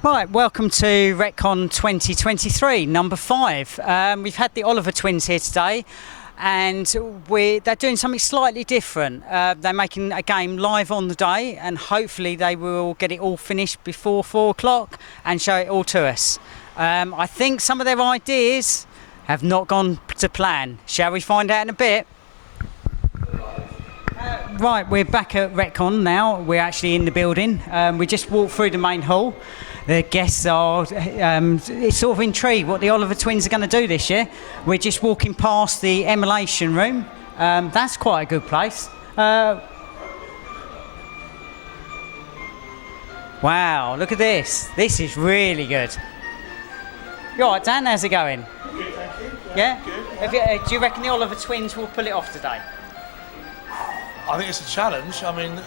Right, welcome to Retcon 2023, number 5. We've had the OliverTwins here today, and they're doing something slightly different. They're making a game live on the day, and hopefully they will get it all finished before 4 o'clock and show it all to us. I think some of their ideas have not gone to plan. Shall we find out in a bit? Right, we're back at Retcon now. We're actually in the building. We just walked through the main hall. The guests are sort of intrigued what the OliverTwins are going to do this year. We're just walking past the emulation room. That's quite a good place. Wow, look at this. This is really good. You all right, Dan? How's it going? Good, thank you. Yeah? Good. Do you reckon the OliverTwins will pull it off today? I think it's a challenge. I mean,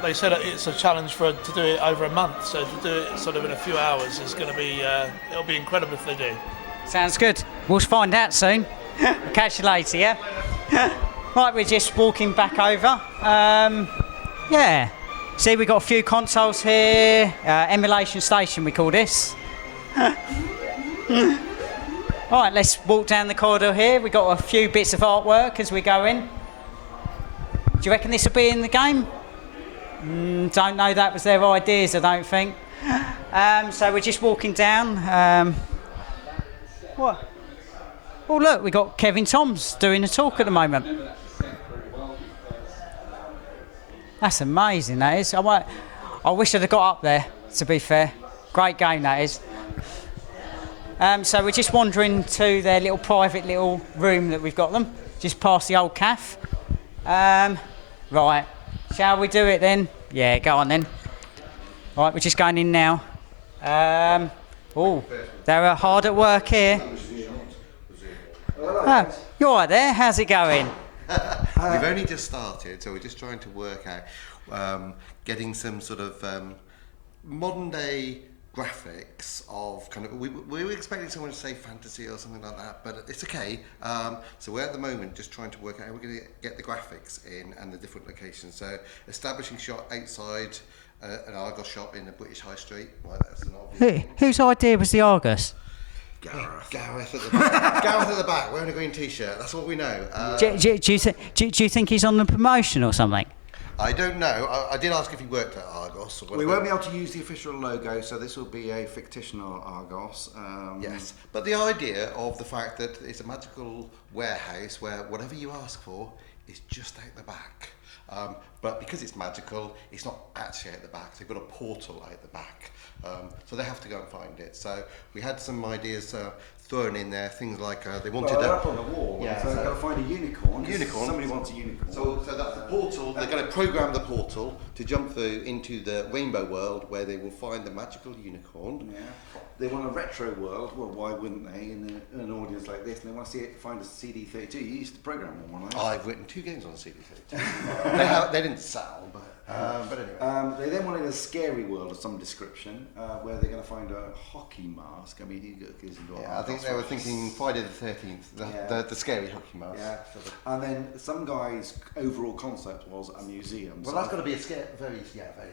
they said it's a challenge to do it over a month, so to do it sort of in a few hours is going to be, it'll be incredible if they do. Sounds good. We'll find out soon. Catch you later, yeah? Right, we're just walking back over. Yeah. See, we've got a few consoles here. Emulation station, we call this. Right, let's walk down the corridor here. We've got a few bits of artwork as we go in. Do you reckon this will be in the game? Don't know, that was their ideas, I don't think. So we're just walking down. What? Oh look, we got Kevin Toms doing a talk at the moment. That's amazing, that is. I wish I'd have got up there, to be fair. Great game, that is. So we're just wandering to their little private little room that we've got them, just past the old cafe. Right, shall we do it then? Yeah, go on then. Right, we're just going in now. Oh, they're hard at work here. Oh, you're all right there, how's it going? We've only just started, so we're just trying to work out getting some sort of modern day graphics of kind of, we were expecting someone to say fantasy or something like that, but it's okay. So we're at the moment just trying to work out how we're going to get the graphics in and the different locations. So establishing shot outside an Argos shop in the British High Street. Well, that's an obvious Whose idea was the Argus? Gareth at the back. Gareth at the back, wearing a green t-shirt. That's what we know. Do you think he's on the promotion or something? I don't know. I did ask if he worked at Argos. Or we won't be able to use the official logo, so this will be a fictional Argos. Yes, but the idea of the fact that it's a magical warehouse where whatever you ask for is just out the back. But because it's magical, it's not actually out the back. They've got a portal out the back. So they have to go and find it. So we had some ideas thrown in there, things like they wanted they're up on the wall, yeah, so they've got to find a unicorn. Unicorn. Somebody wants a unicorn. So that's the portal. They're going to program the portal to jump through into the rainbow world where they will find the magical unicorn. Yeah. They want a retro world. Well, why wouldn't they? In an audience like this, and they want to find a CD32. You used to program one, right? I've written 2 games on CD32. They didn't sell, but anyway. They then wanted a scary world of some description, where they're going to find a hockey mask. I mean, who goes into I think they were thinking Friday the 13th, the scary hockey mask. Yeah. And then some guy's overall concept was a museum. Well, so that's got to be a very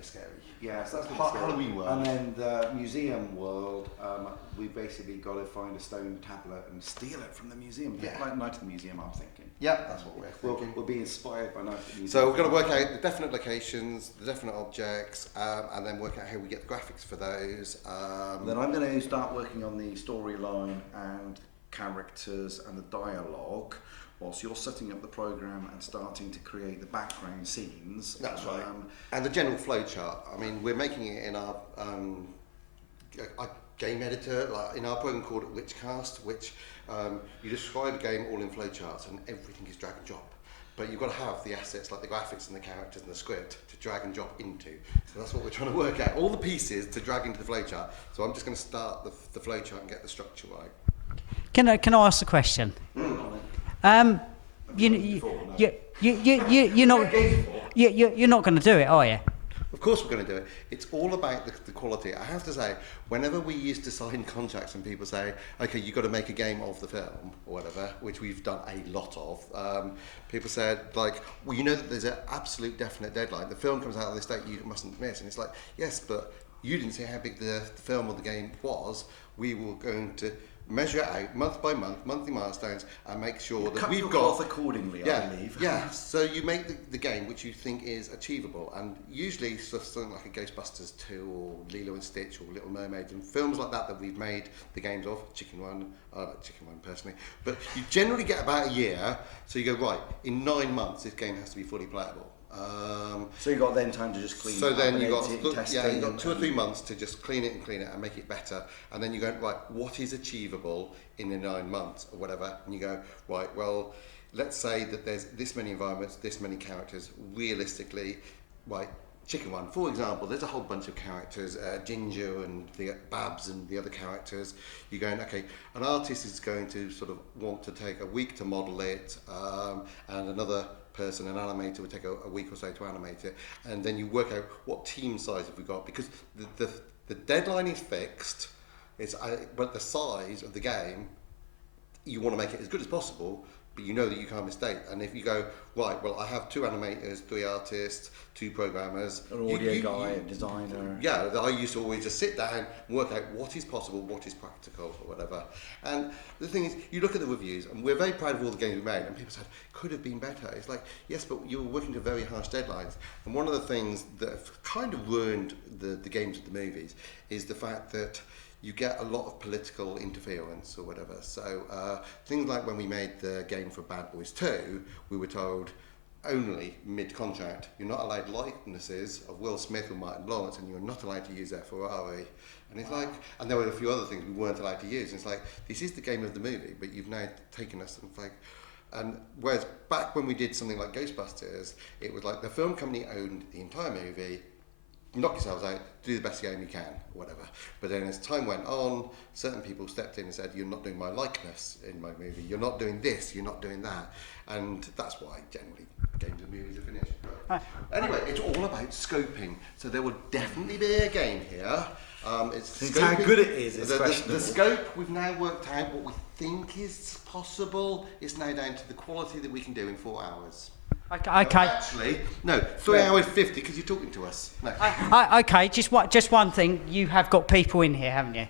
scary. Yeah, so that's Halloween world. And then the museum world, we basically got to find a stone tablet and steal it from the museum. Yeah. Like Night of the Museum, I'm thinking. Yeah, that's what we're thinking. We'll be inspired by Night of the Museum. So we've got to work out the definite locations, the definite objects, and then work out how we get the graphics for those. Then I'm going to start working on the storyline and characters and the dialogue, whilst you're setting up the program and starting to create the background scenes. That's right. And the general flow chart. I mean, we're making it in our game editor, like in our program called Witchcast, which you describe a game all in flowcharts and everything is drag and drop. But you've got to have the assets like the graphics and the characters and the script to drag and drop into. So that's what we're trying to work out. All the pieces to drag into the flowchart. So I'm just going to start the flowchart and get the structure right. Can I ask a question? You're not going to do it, are you? Of course we're going to do it. It's all about the quality. I have to say, whenever we used to sign contracts and people say, okay, you've got to make a game of the film or whatever, which we've done a lot of, people said, like, well, you know that there's an absolute definite deadline. The film comes out on this date, you mustn't miss. And it's like, yes, but you didn't say how big the film or the game was. We were going to measure it out month by month, monthly milestones, and make sure that we've got accordingly. yeah, I believe. yeah. So you make the game which you think is achievable, and usually something like a Ghostbusters 2 or Lilo and Stitch or Little Mermaid and films like that we've made the games of. Chicken Run, I like Chicken Run personally, but you generally get about a year. So you go right in 9 months. This game has to be fully playable. So you got then time to just clean. So it then up you and got edit and test it you got and- 2 or 3 months to just clean it and make it better, and then you go right. What is achievable in the 9 months or whatever? And you go right. Well, let's say that there's this many environments, this many characters. Realistically, right. Chicken Run, for example, there's a whole bunch of characters, Ginger and the Babs and the other characters. You're going, okay, an artist is going to sort of want to take a week to model it, and another person, an animator, would take a week or so to animate it, and then you work out what team size have we got, because the deadline is fixed, but the size of the game, you want to make it as good as possible, but you know that you can't mistake. And if you go, right, well, I have 2 animators, 3 artists, 2 programmers, An audio guy, a designer. yeah, I used to always just sit down and work out what is possible, what is practical, or whatever. And the thing is, you look at the reviews, and we're very proud of all the games we made, and people said, could have been better. It's like, yes, but you were working to very harsh deadlines. And one of the things that have kind of ruined the games of the movies is the fact that you get a lot of political interference or whatever. So things like when we made the game for Bad Boys 2, we were told only mid-contract, you're not allowed likenesses of Will Smith or Martin Lawrence, and you're not allowed to use their Ferrari. And it's like, and there were a few other things we weren't allowed to use. And it's like, this is the game of the movie, but you've now taken us, and it's like, and whereas back when we did something like Ghostbusters, it was like the film company owned the entire movie, knock yourselves out, do the best game you can, whatever. But then as time went on, certain people stepped in and said, you're not doing my likeness in my movie, you're not doing this, you're not doing that. And that's why generally games and movies are finished. But anyway, it's all about scoping. So there will definitely be a game here. It's how good it is the scope, we've now worked out what we think is possible. It's now down to the quality that we can do in 4 hours. Okay. Actually, no, 3 hours 50 because you're talking to us. No. Okay, just one thing. You have got people in here, haven't you?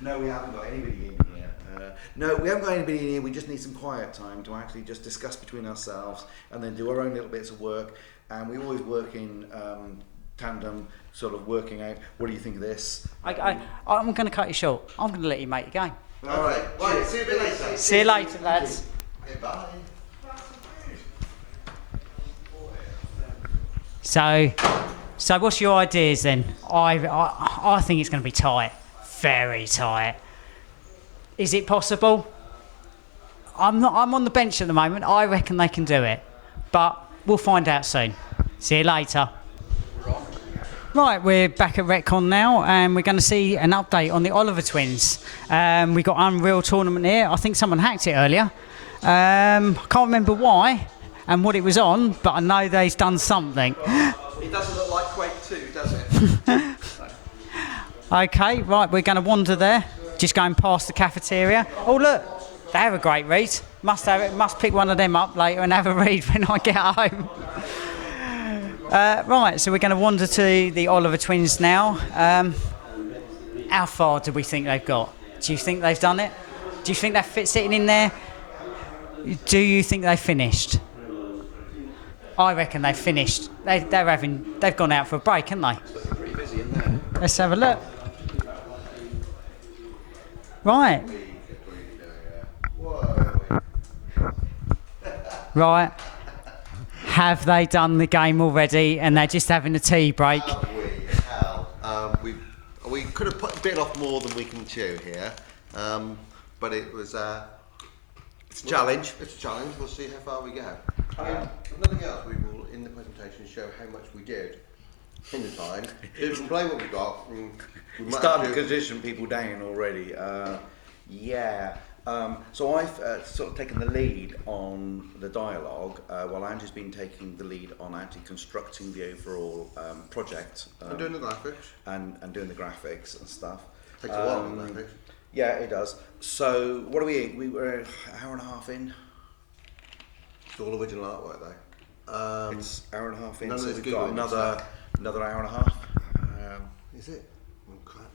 No, we haven't got anybody in here. No, we haven't got anybody in here. We just need some quiet time to actually just discuss between ourselves and then do our own little bits of work. And we always work in tandem, sort of working out, what do you think of this? I'm going to cut you short. I'm going to let you make your game. All right. Right. See you a bit later. See you later, lads. Okay, bye. So what's your ideas then? I think it's going to be tight, very tight. Is it possible? I'm on the bench at the moment. I reckon they can do it, but we'll find out soon. See you later. Right, we're back at Retcon now, and we're going to see an update on the OliverTwins. We've got Unreal Tournament here. I think someone hacked it earlier. Can't remember why and what it was on, but I know they've done something. It doesn't look like Quake 2, does it? Okay, right, we're going to wander there, just going past the cafeteria. Oh look, they have a great read. Must pick one of them up later and have a read when I get home. Right, so we're going to wander to the OliverTwins now. How far do we think they've got? Do you think they've done it? Do you think they're sitting in there? Do you think they finished? I reckon they've finished. They've gone out for a break, haven't they? Pretty busy in there. Let's have a look. Right. Right. Have they done the game already and they're just having a tea break? We could have bitten off more than we can chew here, but it was It's a challenge. It's a challenge. We'll see how far we go. If nothing else, we will in the presentation show how much we did in the time. If we can play what we got, we might Starting to condition people down already. So I've sort of taken the lead on the dialogue, while Andrew's been taking the lead on actually constructing the overall project. I'm doing the graphics. And doing the graphics and stuff. Takes a while, the graphics. Yeah, it does. So what are we? We were an hour and a half in. It's all original artwork though. It's hour and a half in, none of so this we've Google got another hour and a half. Is it? Oh, crap.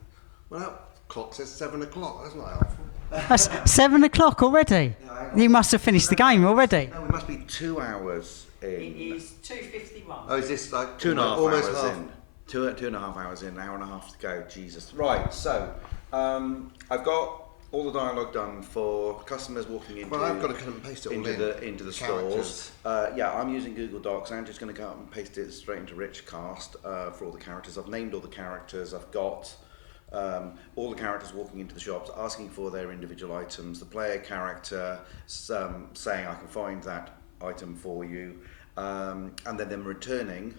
Well, clock says 7 o'clock. That's not helpful. That's 7 o'clock already. You must have finished the game already. No, we must be 2 hours in. is 2:51. Oh, is this like 2.5 almost hours half? in. 2.5 hours in, an hour and a half to go. Jesus. Right, so I've got all the dialogue done for customers walking into. Well, I've got to cut and paste it all into the Characters. stores. Yeah, I'm using Google Docs. I'm just going to go up and paste it straight into Richcast for all the characters. I've named all the characters. I've got all the characters walking into the shops, asking for their individual items. The player character saying, "I can find that item for you," and then them returning.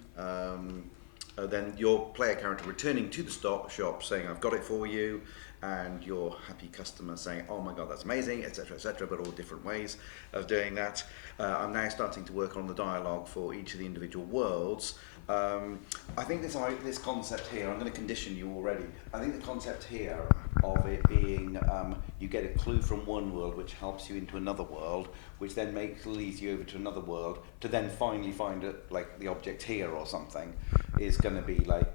Then your player character returning to the shop saying, "I've got it for you," and your happy customer saying, "Oh my god, that's amazing," etc., but all different ways of doing that. I'm now starting to work on the dialogue for each of the individual worlds. I think this concept here, I'm going to condition you already. I think the concept here of it being you get a clue from one world which helps you into another world, which then leads you over to another world to then finally find it, like the object here or something, is going to be like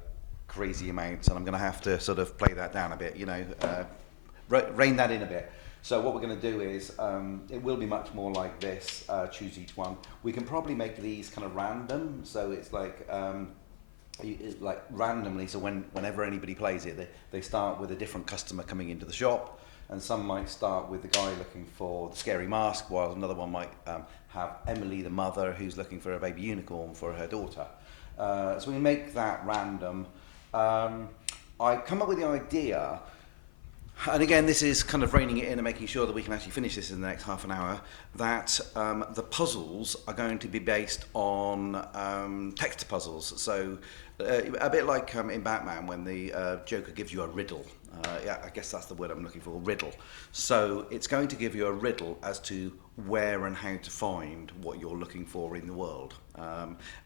crazy amounts, and I'm going to have to sort of play that down a bit, rein that in a bit. So what we're going to do is it will be much more like this. Choose each one. We can probably make these kind of random, so it's like randomly. So whenever anybody plays it, they start with a different customer coming into the shop, and some might start with the guy looking for the scary mask, while another one might have Emily, the mother, who's looking for a baby unicorn for her daughter. So we make that random. I come up with the idea, and again this is kind of reining it in and making sure that we can actually finish this in the next half an hour, that the puzzles are going to be based on text puzzles. So a bit like in Batman when the Joker gives you a riddle. Yeah, I guess that's the word I'm looking for, riddle. So it's going to give you a riddle as to where and how to find what you're looking for in the world.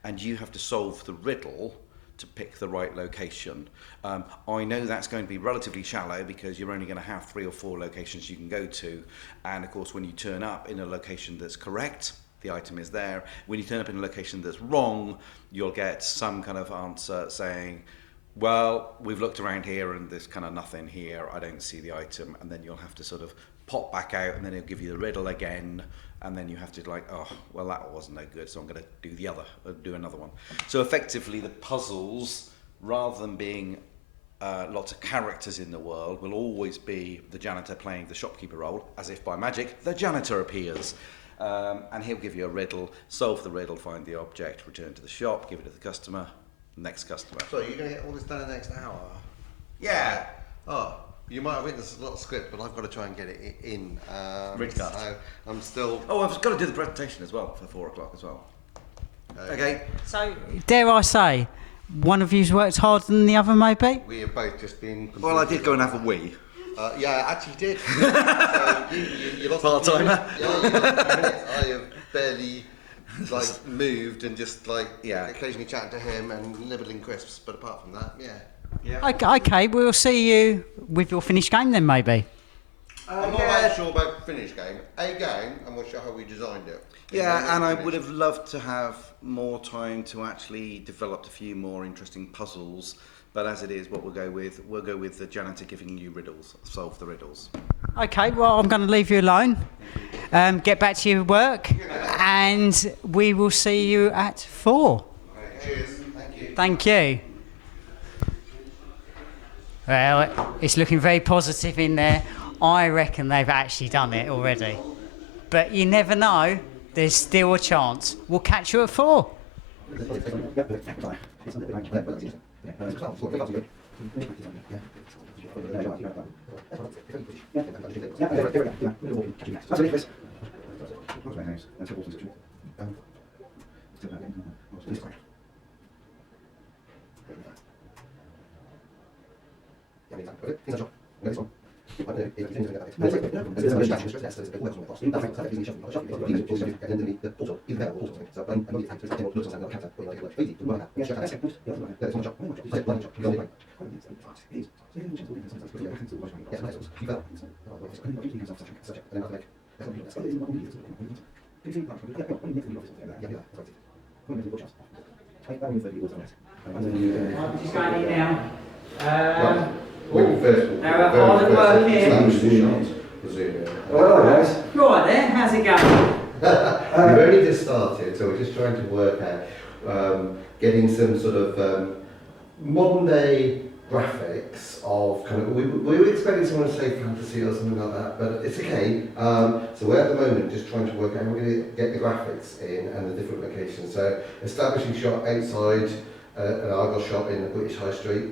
And you have to solve the riddle to pick the right location. I know that's going to be relatively shallow because you're only going to have 3 or 4 locations you can go to. And of course, when you turn up in a location that's correct, the item is there. When you turn up in a location that's wrong, you'll get some kind of answer saying, "Well, we've looked around here and there's kind of nothing here. I don't see the item." And then you'll have to sort of pop back out, and then it'll give you the riddle again. And then you have to "Oh, well, that wasn't no good, so I'm going to do another one." So effectively, the puzzles, rather than being lots of characters in the world, will always be the janitor playing the shopkeeper role. As if by magic, the janitor appears. And he'll give you a riddle, solve the riddle, find the object, return to the shop, give it to the customer, next customer. So you're going to get all this done in the next hour? Yeah. Oh, you might have written this little script, but I've got to try and get it in. Richcast. So I'm still... Oh, I've got to do the presentation as well for 4 o'clock as well. Okay. So, dare I say, one of you's worked harder than the other, maybe? We have both just been... Well, I did go and have a wee. Yeah, I actually did. So you lost Part-timer. Yeah, you lost a few minutes. I have barely moved and just occasionally chatting to him and nibbling crisps, but apart from that, yeah. Okay, we'll see you with your finished game then, maybe. I'm not that sure about finished game. A game, and we'll show how we designed it. Yeah, and I would have loved to have more time to actually develop a few more interesting puzzles. But as it is, what we'll go with the janitor giving you riddles, solve the riddles. Okay, well, I'm going to leave you alone. Get back to your work, and we will see you at 4. Cheers. Thank you. Thank you. Well, it's looking very positive in there. I reckon they've actually done it already. But you never know. There's still a chance. We'll catch you at 4. Just going in now. When you first walk now we're hard at work here. Hello, guys. Right then, how's it going? We've only just started, so we're just trying to work out getting some sort of modern day graphics of kind of. We were expecting someone to say fantasy or something like that, but it's okay. So we're at the moment just trying to work out how we're going to get the graphics in and the different locations. So establishing shot outside an Argos shop in the British High Street.